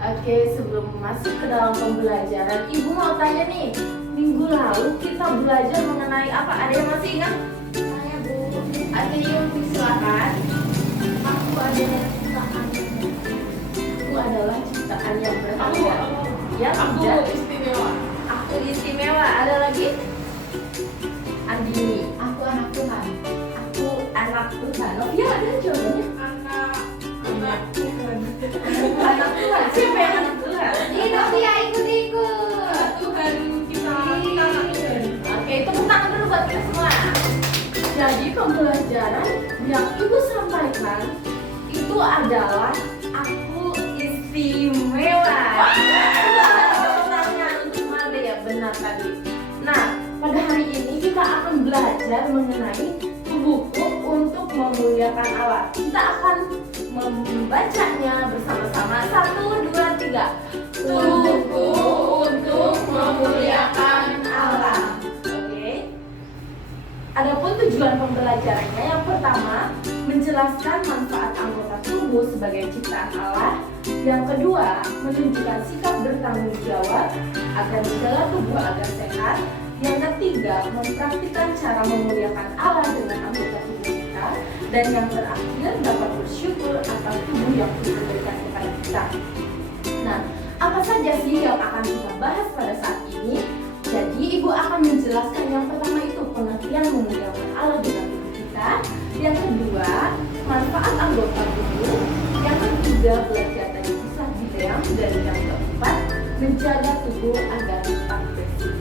Oke, sebelum masuk ke dalam pembelajaran, Ibu mau tanya nih, minggu lalu kita belajar mengenai apa? Ada yang masih ingat? Saya Bu. Oke, yuk silakan. Aku adalah ciptaan. Aku adalah ciptaan yang berharga. Ya, Aku tidak. istimewa. Aku istimewa. Ada lagi? Andini. Aku anak Tuhan. Aku anak Tuhan. Oh iya, ada jawabannya. Anak Tuhan. Anak Tuhan. Siapa yang anak Tuhan? Ini Novia ikut-ikut. Tuhan kita anak Tuhan. Oke, tepuk tangan dulu buat kita semua. Jadi pembelajaran yang Ibu sampaikan itu adalah aku istimewa. Tepuk tangan untuk Made ya, benar tadi. Nah, pada hari ini kita akan belajar mengenai buku untuk memuliakan Allah. Kita akan membacanya bersama-sama. 1, 2, 3. Buku untuk memuliakan Allah. Oke. Adapun tujuan pembelajarannya yang pertama, menjelaskan manfaat anggota tubuh sebagai ciptaan Allah. Yang kedua, menunjukkan sikap bertanggung jawab agar segala tubuh agar sehat. Yang ketiga, mempraktikkan cara memuliakan Allah dengan anggota tubuh kita. Dan yang terakhir, dapat bersyukur atas tubuh yang Tuhan berikan kepada kita. Nah, apa saja sih yang akan kita bahas pada saat ini? Jadi Ibu akan menjelaskan yang pertama itu pengertian memuliakan Allah dengan tubuh kita. Yang kedua, manfaat anggota tubuh. Yang ketiga, belajar dari kisah Bileam. Dan yang keempat, menjaga tubuh agar tetap bersih.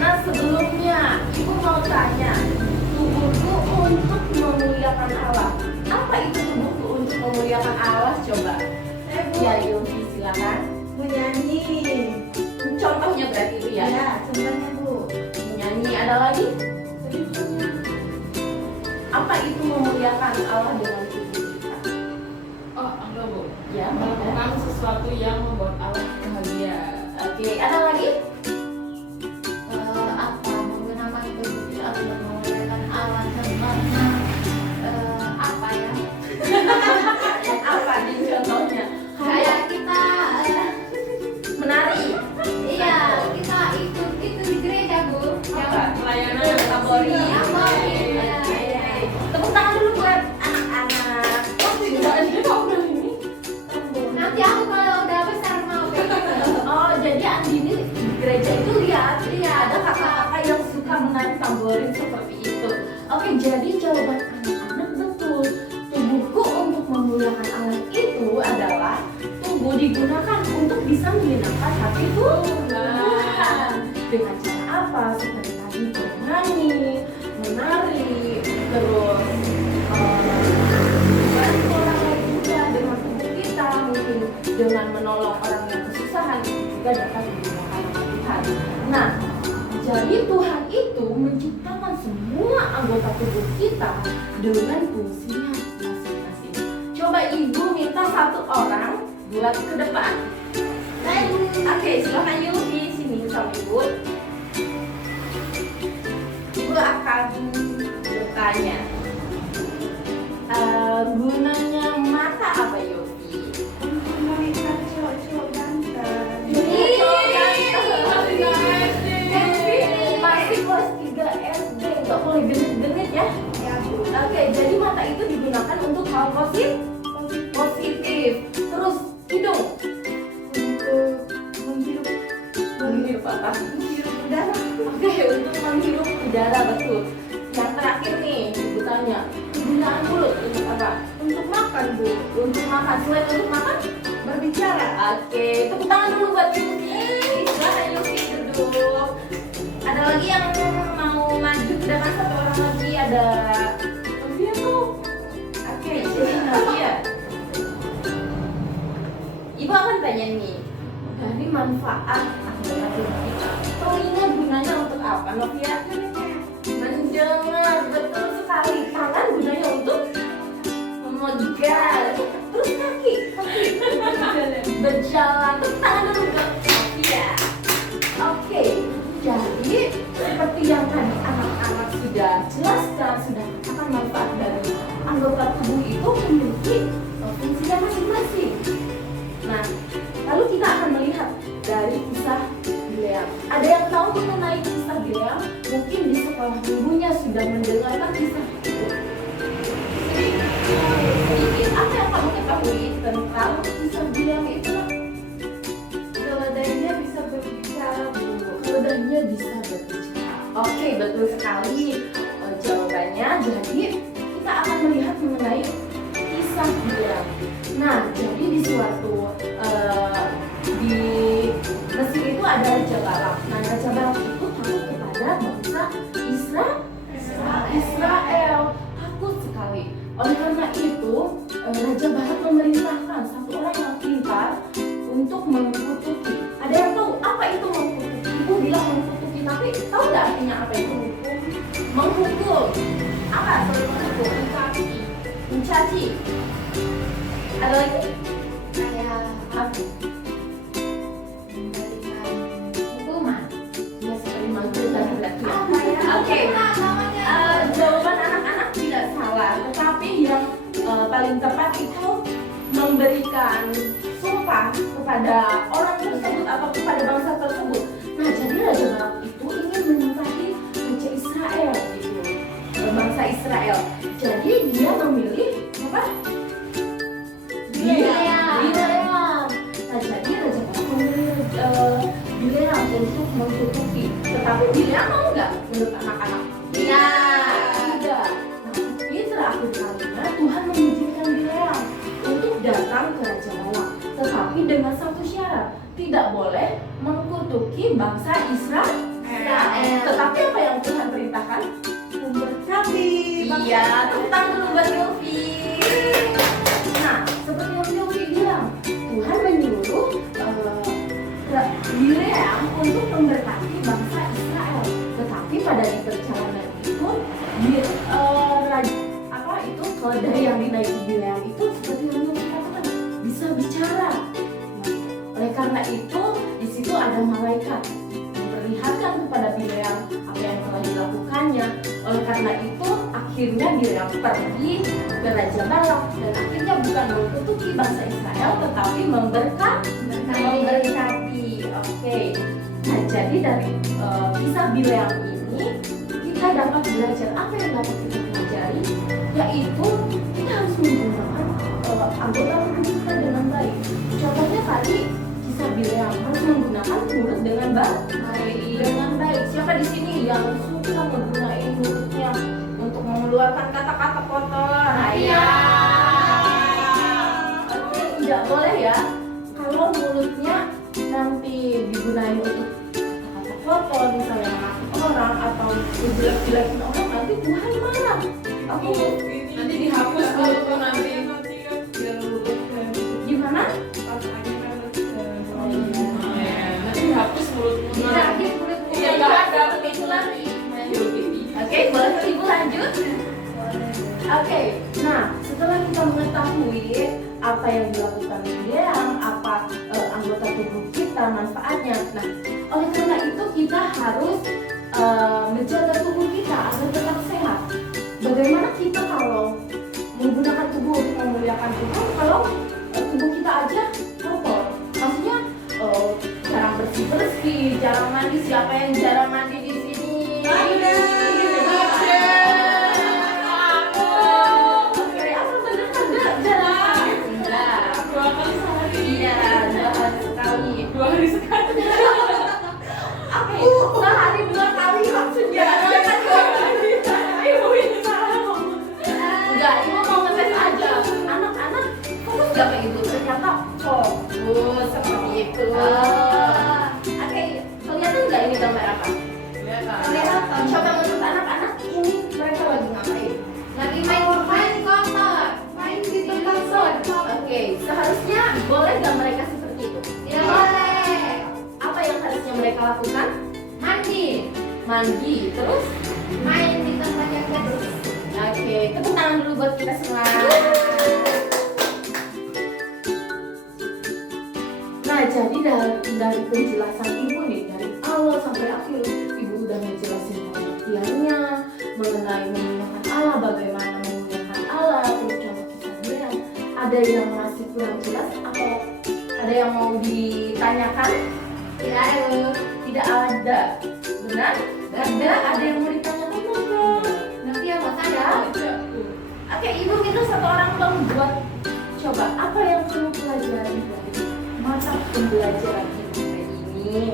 Nah, sebelumnya Ibu mau tanya, tubuhku untuk memuliakan Allah. Apa itu tubuhku untuk memuliakan Allah? Coba. Ya, Yofi silakan. Menyanyi. Contohnya berarti itu ya. Ya, contohnya Bu. Menyanyi, ada lagi? Apa itu memuliakan Allah dengan tubuh kita? Oh, ada Bu. Ya, ada. Melakukan sesuatu yang membuat Allah bahagia. Oke, ada lagi? Apa menggunakan tubuh kita untuk memuliakan Allah contohnya apa ya? Apa nih contohnya? Kayak kita Menari. iya kita ikut itu di gereja Bu. Apa? Pelayanan Labori. Labori. Tepuk tangan dulu buat anak-anak. Oh, tidak ada program ini. Nanti aku kalau udah besar mau kayak gitu. Oh, jadi Andini di gereja itu lihat ada kakak-kakak yang suka menari tamborin seperti itu. Oke, jadi jawaban anak-anak betul. Tubuhku untuk memuliakan Allah itu adalah tubuh digunakan untuk bisa menyenangkan hati Tuhan. Dengan cara apa? Seperti tadi bernyanyi, menari, terus bantu orang lain juga dengan tubuh kita, mungkin dengan menolong orang yang kesusahan itu juga dapat digunakan oleh Tuhan. Nah, jadi Tuhan itu menciptakan semua anggota tubuh kita dengan fungsinya masing-masing. Coba Ibu minta satu orang buat ke depan. Oke, silakan Yufi sini sama Ibu. Ibu akan bertanya, gunanya mata apa Yufi? Untuk melihat cowok-cowok ganteng. Masih kelas 3 SD, nggak boleh genit-genit ya. Ya Bu. Oke, jadi mata itu digunakan untuk hal positif. Terus hidung Untuk menghirup apa? menghirup udara. Oke, untuk menghirup udara betul. Yang terakhir nih, ibu tanya, penggunaan mulut untuk apa? Untuk makan Bu. Untuk makan. Selain untuk makan, Berbicara. oke, tepuk tangan dulu buat Yufi. Silahkan Yufi duduk. Ada lagi yang mau maju ke depan? Satu orang lagi ada. Novia tuh. Oke, jadi Novia. Ibu akan tanya nih, dari manfaat anggota tubuh kita, telinga gunanya untuk apa, Novia? Mendengar, betul sekali. Tangan gunanya untuk memegang. Terus kaki berjalan. Terus tangan dulu ke Novia. Oke, jadi seperti yang tadi anak-anak sudah jelaskan, sudah katakan manfaat dari anggota tubuh itu memiliki fungsinya masing-masing. Israel. Nah, jadi di suatu di Mesir itu ada Raja Balak. Nah, Raja Balak itu takut kepada bangsa Israel. Takut sekali. Oleh karena itu, Raja Balak memerintahkan satu orang yang pintar untuk mengkutuki. Ada yang tahu apa itu mengkutuki? Ibu bilang mengkutuki, tapi tahu nggak artinya apa itu hukum? Menghukum. Apa artinya menghukum? Mencaci. Ada lagi? Kayak Apa? memberikan hukuman. Ya, seperti manggil dan berarti. Apa ya? Oke. Nah, namanya. Jawaban anak-anak tidak salah, tetapi yang paling tepat itu memberikan sumpah kepada orang tersebut atau kepada bangsa tersebut. Nah, jadi Raja Balak itu ingin menempati Raja Israel gitu, bangsa Israel. Jadi dia memilih apa? Bileam. Nah, jadi Raja Balak memilih Bileam untuk mengkutuki. Tetapi Bileam mau nggak menurut anak-anak? Tidak. Nah, tapi terakhir kalinya Tuhan mengizinkan Bileam untuk datang ke Raja Balak, tetapi dengan satu syarat, tidak boleh mengkutuki bangsa Israel. Tetapi apa yang Tuhan perintahkan? Memberkati. Iya, tepuk tangan dulu buat Yofi. Nah, seperti yang Yofi bilang, Tuhan menyuruh Bileam untuk memberkati bangsa Israel. Tetapi pada di perjalanan itu, keledai yang dinaiki Bileam itu seperti yang Yofi katakan, bisa bicara. Oleh karena itu, di situ ada malaikat memperlihatkan kepada Bileam apa yang telah dilakukannya. Oleh karena itu, akhirnya Bileam pergi ke Raja Balak dan akhirnya bukan mengkutuki bangsa Israel, tetapi memberkati. Oke. Nah, jadi dari kisah Bileam ini kita dapat belajar apa yang dapat kita pelajari, yaitu kita harus menggunakan anggota tubuh kita dengan baik. Contohnya tadi kisah Bileam harus menggunakan mulut dengan baik. Siapa di sini yang suka menggunakan mulutnya untuk mengeluarkan kata-kata kotor? Oke, tidak boleh ya. Kalau mulutnya nanti digunakan untuk kata-kata kotor, misalnya mengasih orang atau jelek-jelekin orang, nanti Tuhan marah. Oke, Nanti dihapus mulutku nanti. gimana? Nanti dihapus mulutmu. Nanti mulutku Iya, nggak ada. begitu lagi. Oke, boleh Ibu lanjut? Oke, nah setelah kita mengetahui apa yang dilakukan Bileam, apa anggota tubuh kita, manfaatnya. Nah, oleh karena itu kita harus menjaga tubuh kita agar tetap sehat. Bagaimana kita kalau menggunakan tubuh untuk memuliakan Tuhan kalau tubuh kita aja kotor? Maksudnya jarang bersih-bersih, jarang mandi. Siapa yang jarang mandi di sini? Oke, apa bener kan jarang mandi? Enggak. 2 kali sehari. Iya, jahat sekali. 2 hari sekali. Oke, sehari 2 kali maksudnya. Ibu ini salah ngomong. Enggak, Ibu mau ngetes aja. Anak-anak fokus gak ke Ibu? Ternyata fokus seperti itu. Oke, kelihatan nggak ini gambar apa? Kelihatan. Coba menurut anak-anak ini mereka lagi ngapain? Lagi main kotor, main di tempat kotor. Oke, seharusnya boleh nggak mereka seperti itu? Tidak boleh. Apa yang harusnya mereka lakukan? Mandi, Terus? main di tempat yang bersih. Oke, tepuk tangan dulu buat kita semua. Nah, jadi dari penjelasan Ibu nih, dari awal sampai akhir, Ibu udah ngejelasin pengertiannya mengenai memuliakan Allah, bagaimana memuliakan Allah, terus contoh kisah Bileam. Ada yang masih kurang jelas atau ada yang mau ditanyakan? Tidak ada. Benar? Ada yang mau ditanyakan enggak? Nanti ya Mas ada. Oke, Ibu minta satu orang dong buat coba apa yang kamu pelajari dari mata pembelajaran Ibu ini.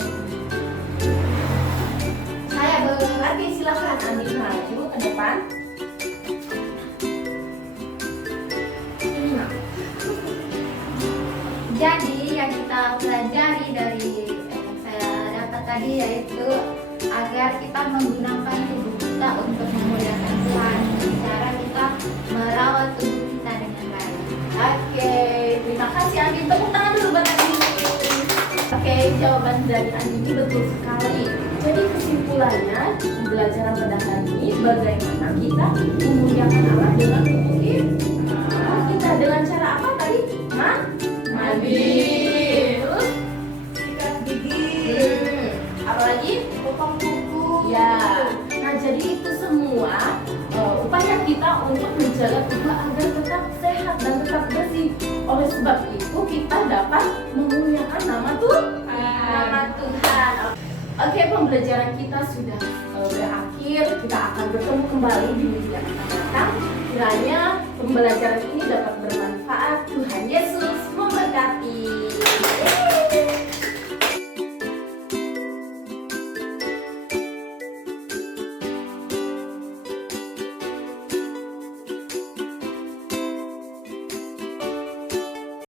Saya Oke, silakan Andi maju ke depan. Nah, Jadi yang kita pelajari dari yang saya dapat tadi yaitu agar kita menggunakan tubuh kita untuk memuliakan Tuhan, cara kita merawat tubuh kita dengan baik. Oke, terima kasih Andi. Tepuk tangan dulu buat Andi. Oke, jawaban dari Andi ini betul sekali. Jadi kesimpulannya, pembelajaran pada hari ini bagaimana kita memuliakan Allah dengan tubuh kita dengan cara apa tadi? Mandi. Terus? Sikat gigi. Apa lagi? Potong kuku. Ya. Nah, jadi itu semua upaya kita untuk menjaga tubuh agar tetap sehat dan tetap bersih. Oleh sebab itu kita dapat memuliakan nama Tuhan. Oke, pembelajaran kita sudah berakhir. Kita akan bertemu kembali di minggu yang akan datang. Kiranya pembelajaran ini dapat